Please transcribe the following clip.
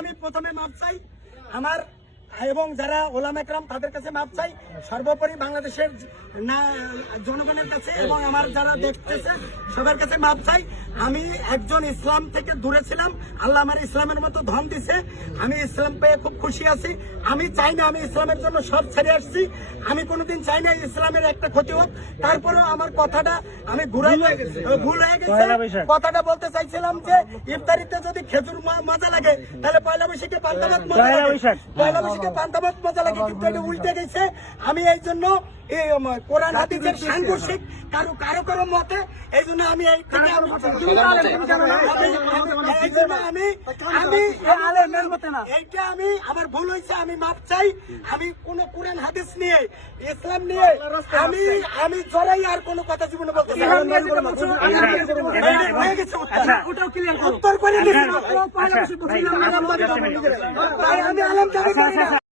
আমি প্রথমে মাপ চাই আমার এবং যারা ওলামা একরাম তাদের কাছে মাপ চাই, সর্বোপরি বাংলাদেশের জনগণের কাছে এবং আমার যারা দেখতেছে সবার কাছে মাপ চাই। আমি একজন ইসলাম থেকে দূরে ছিলাম, আল্লাহ আমার ইসলামের মতো ধন দিছে, আমি ইসলাম পেয়ে খুব খুশি আছি। আমি চাই না, আমি ইসলামের জন্য সব ছেড়ে আসছি, আমি কোনোদিন চাই না ইসলামের একটা ক্ষতি হোক। তারপরেও আমার কথাটা আমি ভুল হয়ে গেছে। কথাটা বলতে চাইছিলাম যে ইফতারিতে যদি খেজুর মজা লাগে তাহলে পয়লা বৈশাখে পান্তা ভাত মজা লাগে, পয়লা বৈশাখে পান্তা ভাত মজা লাগে, কিন্তু এটা উল্টে গেছে। আমি এই জন্য এই কোরআন হাদিসের সাংঘর্ষিক কারো মতে এই জন্য আমি এই থেকে এইটা আমি আমার ভুল হয়েছে, আমি মাপ চাই। আমি কোন কোরআন হাদিস নিয়ে ইসলাম নিয়ে আমি জড়াই আর কোনো কথা জীবনে বলতে চাই উত্তর করে আমি আলম